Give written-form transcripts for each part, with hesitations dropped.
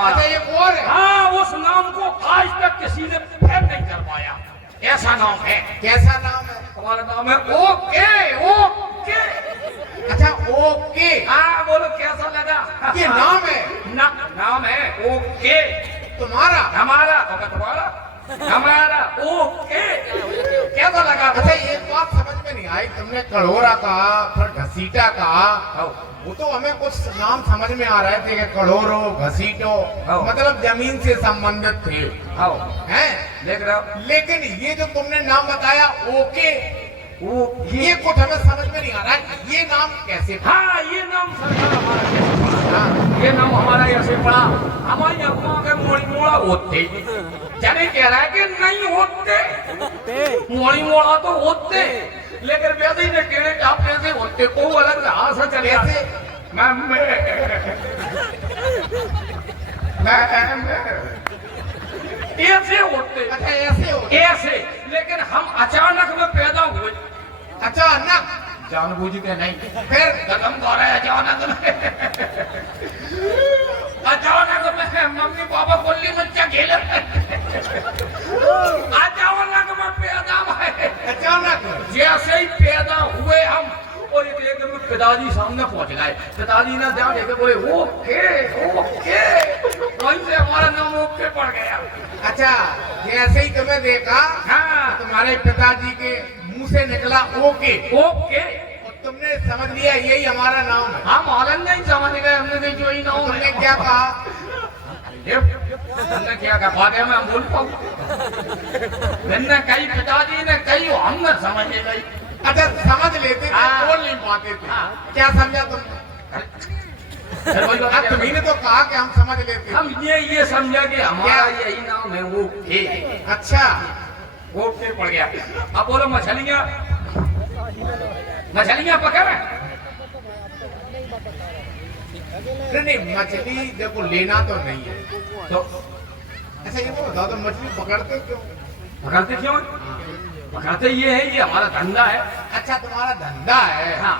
अच्छा ये और है। हाँ, उस नाम को आज तक किसी ने फेर नहीं कर पाया। ऐसा नाम है। कैसा नाम है? हमारा नाम है ओके ओके। अच्छा ओके। हाँ बोलो कैसा लगा? ये नाम है? नाम है ओके। तुम्हारा? हमारा तुम्हारा हमारा ओके। कैसा लगा? अच्छा एक बात समझ में नहीं आई, तुमने कड़ोरा कहा फिर घसीटा कहा, वो तो हमें कुछ नाम समझ में आ रहे थे कि कड़ोरो घसीटो मतलब जमीन से संबंधित थे हैं, देख रहे हो? लेकिन ये जो तुमने नाम बताया ओके, ये कुछ हमें समझ में नहीं आ रहा है, ये नाम कैसे? हाँ ये नाम सरकार हमारा कैसे पड़ा? ये नाम हमारा ऐसे पड़ा, हमारी अम्मा के मोड़ी मोड़ा होते जाने कह रहा है कि नहीं होते, मोड़ी मोड़ा तो होते, लेकिन वैसे ही टेढ़े टापने से होते को अलग रहा से चले आते। ऐसे होते। अच्छा ऐसे होते। ऐसे, लेकिन हम अचानक में पैदा हुए। अचानक? जानबूझ के नहीं, फिर कदम कर रहे अचानक में। अचानक में मम्मी पापा गोली बच्चा खेले, अचानक में पैदा हुए। अचानक जैसे ही पैदा हुए हम, और एक एक में पिताजी सामने पहुंच गए। पिताजी ने ध्यान देके बोले ओके ओके, वहीं से हमारा नाम ओके पड़ गया। अच्छा जैसे ही तुम्हें देखा हाँ तुम्हारे पिताजी के मुंह से निकला ओके, ओके, और तुमने समझ लिया यही हमारा नाम है। हम हालन नहीं समझ गए, हमने कही जो ही नाम तुमने है। क्या कहा? हमने क्या कहा? बातें में हम बोल पाऊँ? मैंने कही, पिताजी ने कही, हमने समझ गई। अच्छा समझ लेते थे, हाँ। बोल नहीं पाते थे। हाँ। क्या समझा तुमने? तुम्ही ने तो कहा कि हम समझ लेते। हम ये समझा कि हमारा यही नाम है ओके। अच्छा ओके पड़ गया। अब बोलो मछलियाँ पकड़। नहीं मछली देखो लेना तो नहीं है तो अच्छा ये बताओ तो मछली पकड़ते क्यों? पकड़ते क्यों? पकड़ते ये है, ये हमारा धंधा है। अच्छा तुम्हारा धंधा है? हाँ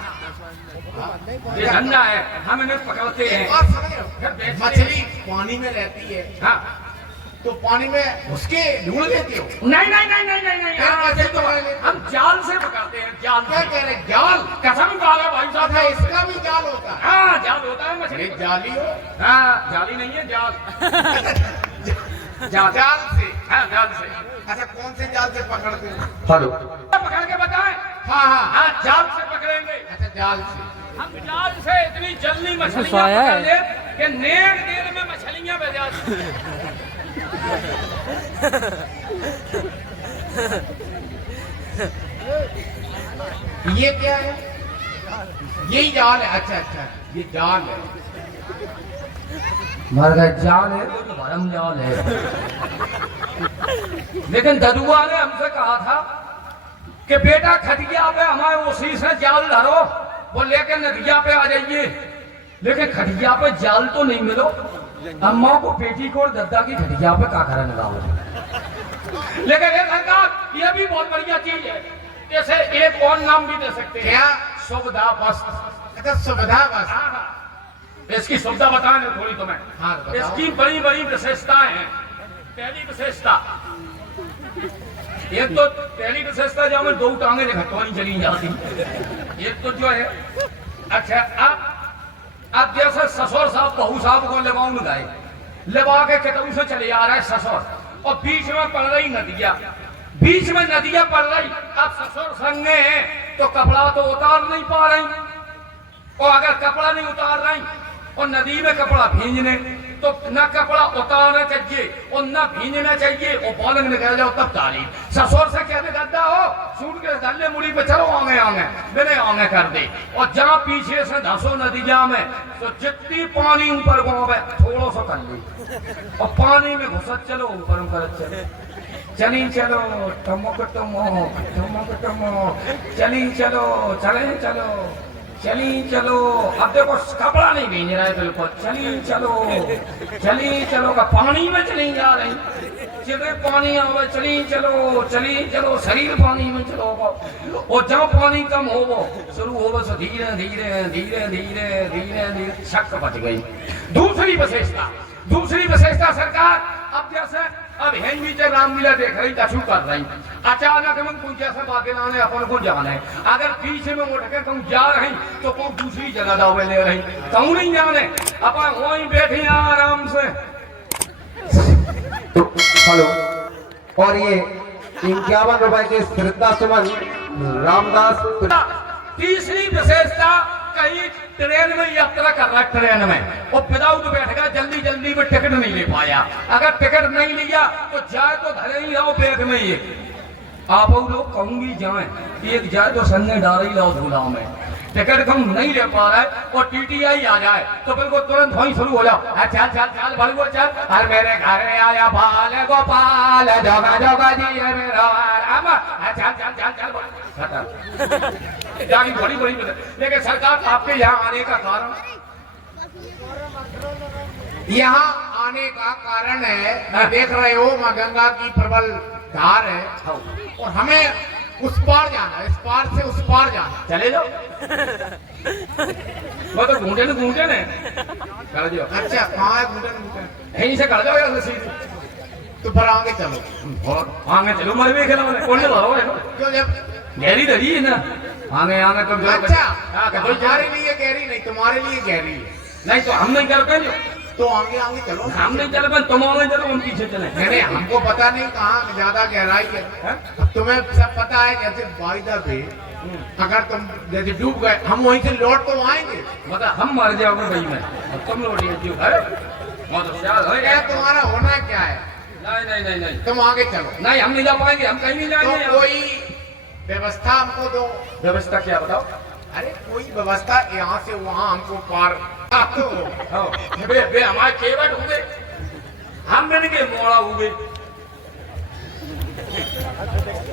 ये धंधा है, हम इन्हें पकड़ते हैं। एक बात समझ रहे हो, मछली पानी में रहती है हाँ तो पानी में उसके ढूंढ लेते हो? नहीं नहीं नहीं नहीं नहीं नहीं, फिर हाँ, कैसे देखो, पकड़ लेते? हम जाल से पकड़ते हैं। जाल क्या से। कह रहे? जाल? कसम काला भाई साहब। अच्छा इसका भी जाल होता है? हाँ जाल होता है मछली। अरे जाली हो? हाँ जाली नहीं है, जाल। जाल जाल से? हाँ जाल से। अच्छा कौन से जाल से पकड़ते हो? हेलो, पकड़ के बताएं? हाँ हाँ हाँ जाल से पकड़ेंगे। अच्छा जाल से। हम जाल से इतनी जल्दी मछलियाँ पकड़ ले कि नेक देर में मछलियाँ बह जाती। ये क्या है? यही जाल है? अच्छा अच्छा ये जाल है। मगर जाल है तो भरम जाल है। लेकिन ददुआ ने हमसे कहा था कि बेटा खटिया पे हमारे उसी से जाल धरो, वो लेकर नदिया पे आ जाइए। लेकिन खटिया पे जाल तो नहीं मिलो, अम्मा को बेटी को और दद्दा की खटिया पे का करने लगा। लेकिन ये सरकार ये भी बहुत बढ़िया चीज है, जैसे एक और नाम भी दे सकते हैं। क्या? सुविधा बस। अच्छा सुविधा बस। हाँ हाँ, इसकी सुविधा बताएं थोड़ी तुम्हें। हाँ बताओ। इसकी बड़ी बड़ी विशेषताएं हैं। पहली विशेषता, एक तो पहली विशेषता जो हमें दो टांगे घटवानी चली जाती, एक तो जो है अच्छा अब जैसे ससुर साहब बहू साहब को लेवाऊन गए, लेवा के कतऊ से चले आ रहा है ससुर, और बीच में पड़ रही नदियां, बीच में नदियां पड़ रही। अब ससुर संगे हैं तो कपड़ा तो उतार नहीं पा रही, और अगर कपड़ा नहीं उतार रही और नदी में कपड़ा भींजने, तो न कपड़ा उतारना चाहिए और न भींजना चाहिए, और पलंग निकल जाओ तब तारीफ। ससुर से कहते गद्दा हो सूट के धल्ले मुड़ी पे चलो आगे आगे मैंने आगे कर दे, और जहाँ पीछे से धसो नदिया में तो जितनी पानी ऊपर गोवे थोड़ा सा कर ली, और पानी में घुसत चलो ऊपर कर चलो, चली चलो टमक टमक टमक टमक, चली चलो चले चलो चली चलो। अब देखो कपड़ा नहीं भींज रहा है बिल्कुल, चली चलो का पानी में चली जा रही, जितने पानी आवे चली चलो शरीर पानी में चलो, और जहाँ पानी कम हो वो शुरू हो बस धीरे धीरे धीरे धीरे धीरे धीरे शक बच गई। दूसरी विशेषता, दूसरी विशेषता सरकार, अब जैसे अब हेन नीचे रामलीला देख रही, कछु कर रही, अचानक में कुछ जैसे बातें आने अपन को जाने, अगर पीछे में उठ के कहूँ जा रही तो कोई दूसरी जगह दावे ले रही, कहूँ नहीं जाने, अपन वहीं बैठे हैं आराम से। हेलो, और ये 51 रुपए के श्रद्धा सुमन रामदास। तीसरी विशेषता, कहीं ट्रेन में यात्रा कर रहा है, ट्रेन में और विदाउट बैठ गया, जल्दी जल्दी में टिकट नहीं ले पाया, अगर टिकट नहीं लिया तो जाए तो धरे ही लाओ बैग में, ये आप लोग कहूंगी जाए, एक जाए तो सन्ने डाल ही लाओ झूला में, टिकट कम नहीं ले पा रहा है और टीटीआई आ जाए तो बिल्कुल तुरंत वहीं शुरू हो जाओ, चल चल चल भलगो चल, अरे मेरे घर आया बाल गोपाल जोगा जोगा जी है मेरा चल चल चल चल जागी बड़ी बड़ी। लेकिन सरकार आपके यहाँ आने का कारण, यहाँ आने का कारण है, मैं देख रहे हो माँ गंगा की प्रबल धार है और हमें उस पार जाना है, इस पार से उस पार जाना। चले जाओ वो तो ढूंढे ने कर दियो। अच्छा कहाँ है घूटन घूटन? यहीं से कर जाओ यार सीधे, तो फिर आगे चलो और आगे चलो, मर भी खेला मैंने कौन चला रहा है, क्यों जब गहरी दरी है ना, आगे आगे तुम जाओ। अच्छा तो हमारे लिए गहरी नहीं, तुम्हारे लिए गहरी है, नहीं तो हम नहीं कर पाएंगे, तो आगे आगे चलो। हम नहीं चल पाए, तुम आगे चलो, हम पीछे चले। नहीं हमको पता नहीं कहाँ ज्यादा गहराई है, अब तुम्हें सब पता है, जैसे बारिदा पे अगर तुम जैसे डूब गए, हम वहीं से लौट तो आएंगे, बता हम मर जाओगे भाई में, अब तुम लौटिए क्यों है, क्या तुम्हारा होना क्या है? नहीं नहीं नहीं नहीं, तुम आगे चलो। नहीं हम नहीं जा पाएंगे, हम कहीं नहीं जाएंगे। तो कोई व्यवस्था हमको दो। व्यवस्था क्या बताओ? अरे कोई व्यवस्था, यहाँ से वहाँ हमको पार तो बे बे हमारे केवट हो गए, हम मैंने के मोड़ा हो गए,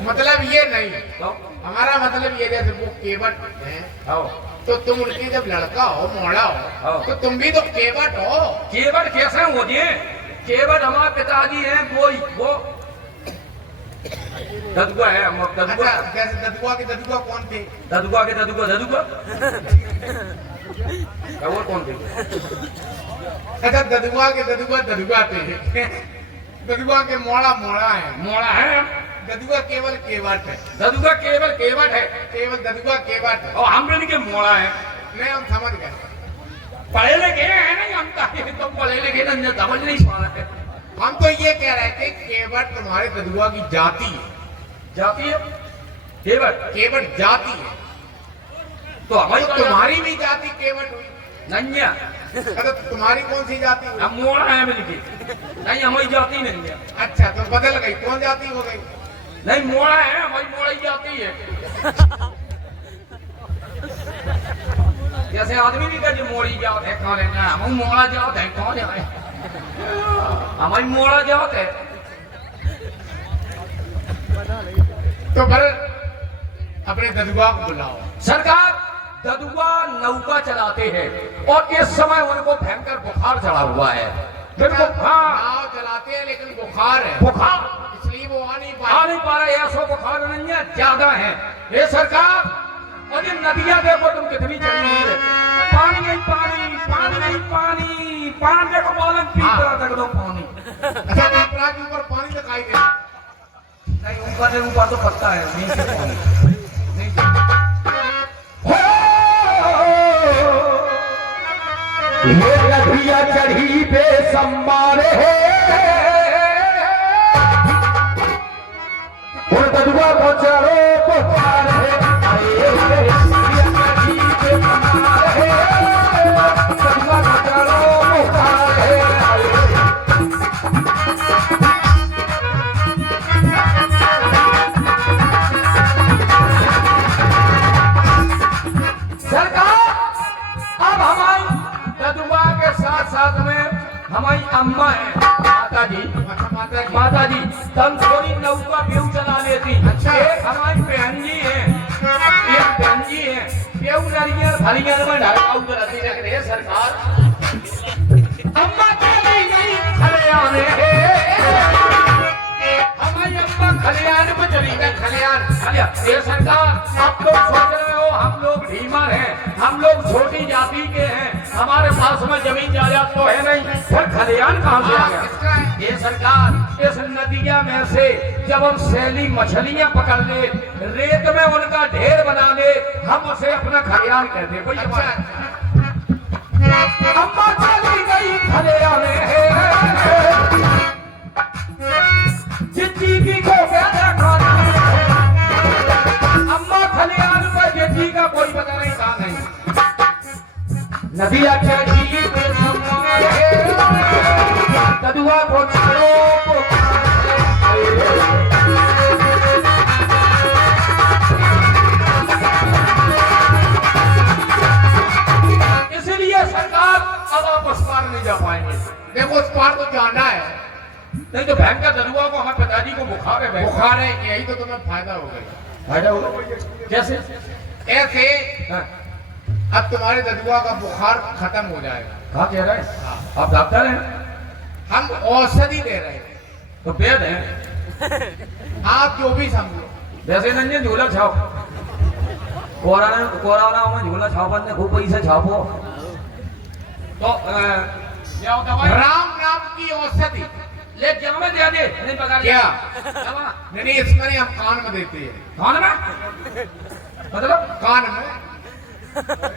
मतलब ये नहीं, तो हमारा मतलब ये जैसे वो केवट है आओ, तो तुम उनके जब लड़का हो, मोड़ा हो, तो तुम भी तो केवट हो। केवट कैसे हो दिए? केवट हमारे पिताजी हैं, वो ददुआ है, हम ददुआ। अच्छा कैसे ददुआ के ददुआ कौन थे? ददुआ के ददुआ और कौन थे? अच्छा ददुआ के ददुआ थे ददुआ के मोड़ा मोड़ा है, मोड़ा है, ददुआ केवल केवट है, ददुआ केवल केवट है, केवल ददुआ केवट है। और हम मैंने के मोड़ा है। नहीं हम समझ गए, पढ़े लिखे हैं नहीं हम, तो पढ़े लिखे नहीं, समझ नहीं पा रहे। हम तो ये कह रहे थे केवट तुम्हारे ददुआ की जाति है। जाती है केवट, केवट जाति है, तो हमारी तो तुम्हारी भी जाति केवट हुई। नन्या, अरे तुम्हारी कौन सी जाति हुई? हम मोड़ा है मिलके, नहीं हमारी जाति नहीं है। अच्छा तो बदल गई, कौन जाति हो गई? नहीं मोड़ा है, हमारी मोड़ा ही जाती है। जैसे आदमी भी कहते मोड़ी जात है, कौन है? हम मोड़ा जात है, कौन है? हमारी मोड़ा जात है। तो फिर अपने ददुआ को बुलाओ। सरकार ददुआ नौका चलाते हैं और इस समय उनको भयंकर बुखार चढ़ा हुआ है, बिल्कुल नाव चलाते हैं लेकिन बुखार है, बुखार, इसलिए वो आ नहीं पा रहे। ऐसा बुखार नहीं है, ज्यादा है ये सरकार। और ये नदियां देखो तुम कितनी चली हुई है, पानी नहीं पानी, पानी नहीं पानी, पानी देखो बालन पी रहा था एकदम पानी। अच्छा पिपरा के ऊपर पानी दिखाई दे, नहीं ऊपर तो पत्ता है, नीचे पानी ये नदिया चढ़ी बेसम्मान है, और ददुआ को चढ़ो पुकार है। अरे नदिया चढ़ी बेसम्मान है, ददुआ को चढ़ो पुकार है। सरकार अब हमारी ददुआ के साथ साथ में हमारी अम्मा है, माता जी, माता जी तम थोड़ी नौका व्यू चला लेती। अच्छा। एक हमारी बहन जी है, एक बहन जी है, व्यू नरियर हरियर में ढलकाऊ चलाती रह रहे सरकार। अम्मा चली गई खलियाने, हमारी अम्मा खलियान में चली गई, खलियान ये सरकार। आप लोग सोच रहे हो हम लोग ढीमर हैं, हम लोग छोटी जाति के हैं, हमारे पास में जमीन जायदाद तो है नहीं, फिर खलियान कहाँ से आ किसका गया? है? ये सरकार, इस नदिया में से जब हम सैली मछलियां पकड़ ले, रेत में उनका ढेर बना ले, हम उसे अपना खलियान कहते हैं। कोई अच्छा, बात अच्छा। अम्मा चली गई खलियान जिज्जी की को क्या देखा अम्मा खलियान पर जिज्जी का कोई पता नहीं कहाँ नहीं। नदिया चली पे कदुआ को चारो इसलिए सरकार अब आप उस पार नहीं जा पाएंगे। देखो उस पार तो जाना है, नहीं तो बहन का दरुआ को हमारे पिताजी को बुखार है। बुखार है, यही तो तुम्हें फायदा हो गया। फायदा होगा कैसे? ऐसे हाँ, अब तुम्हारे ददुआ का बुखार खत्म हो जाएगा। कहाँ कह रहे हैं? आप डॉक्टर हैं? हम औषधि दे रहे हैं, तो वेद हैं। आप जो भी समझो। वैसे नहीं है झोला छाप कोरोना में झोला छापन ने खूब पैसा छापो तो क्या होता है? राम नाम की औषधि ले क्या में दे दे नहीं पकड़ क्या? दवा नहीं इसमें नहीं, हम कान में देते हैं। कौन में मतलब कान में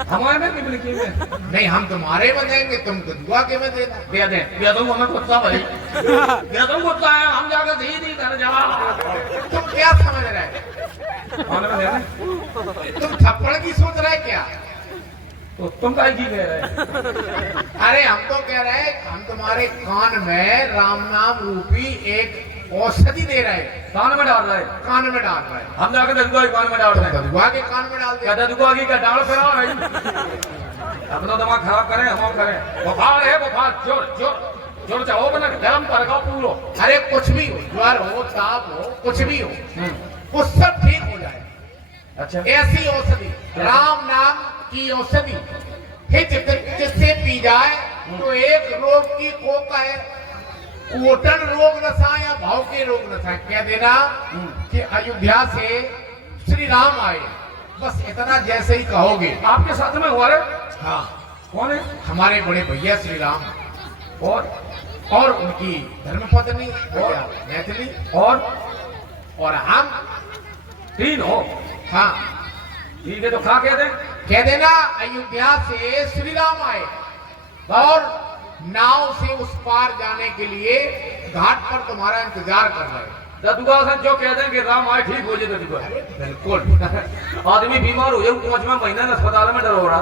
हमारे में कितने की में नहीं, हम तुम्हारे में देंगे, तुम ददुआ के में देना। दे दे दे दूं हमें कुत्ता भाई दे दूं कुत्ता है हम जाकर सीधी घर जवाब तुम क्या समझ रहे हो? कौन में दे दे तुम थप्पड़ की सोच रहे क्या? तो तुम काय की कह रहे? अरे हम तो कह रहे हैं, हम तुम्हारे कान में राम नाम रूपी एक औषधि दे रहे हैं। कान में डाल रहे हैं कान में डाल रहे हैं, हम जाकर ददुआ के कान में डाल रहे हैं। ददुआ के कान में डाल क्या दे। ददुआ की क्या डाल फिरा रही अपना दिमाग खराब करें हम करें। बुखार है बुखार जोर जोर जोर चाहो बना गर्म करगा पूरो। अरे कुछ भी हो, ज्वर हो, ताप हो, कुछ भी हो, वो सब ठीक हो जाए। अच्छा ऐसी औषधि, राम नाम की औषधि जिससे पी जाए तो एक रोग की को कहे कोटन रोग नशा या भाव के रोग नशा कह देना कि अयोध्या से श्री राम आए, बस इतना जैसे ही कहोगे। आपके साथ में हुआ रे हाँ, कौन है? हमारे बड़े भैया श्री राम और उनकी धर्मपत्नी और मैथिली और हम तीन हो हाँ ठीक है तो खा कह दें कह देना अयोध्या से श्री राम आए और नाव से उस पार जाने के लिए घाट पर तुम्हारा इंतजार कर रहे हैं। ददुआ से जो कह दें कि राम आए ठीक हो जाए ददुआ बिल्कुल। आदमी बीमार हो जाए 5वां महीना अस्पताल में डर हो रहा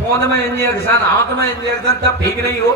फोन में इंजेक्शन हाथ में इंजेक्शन तब ठीक नहीं हो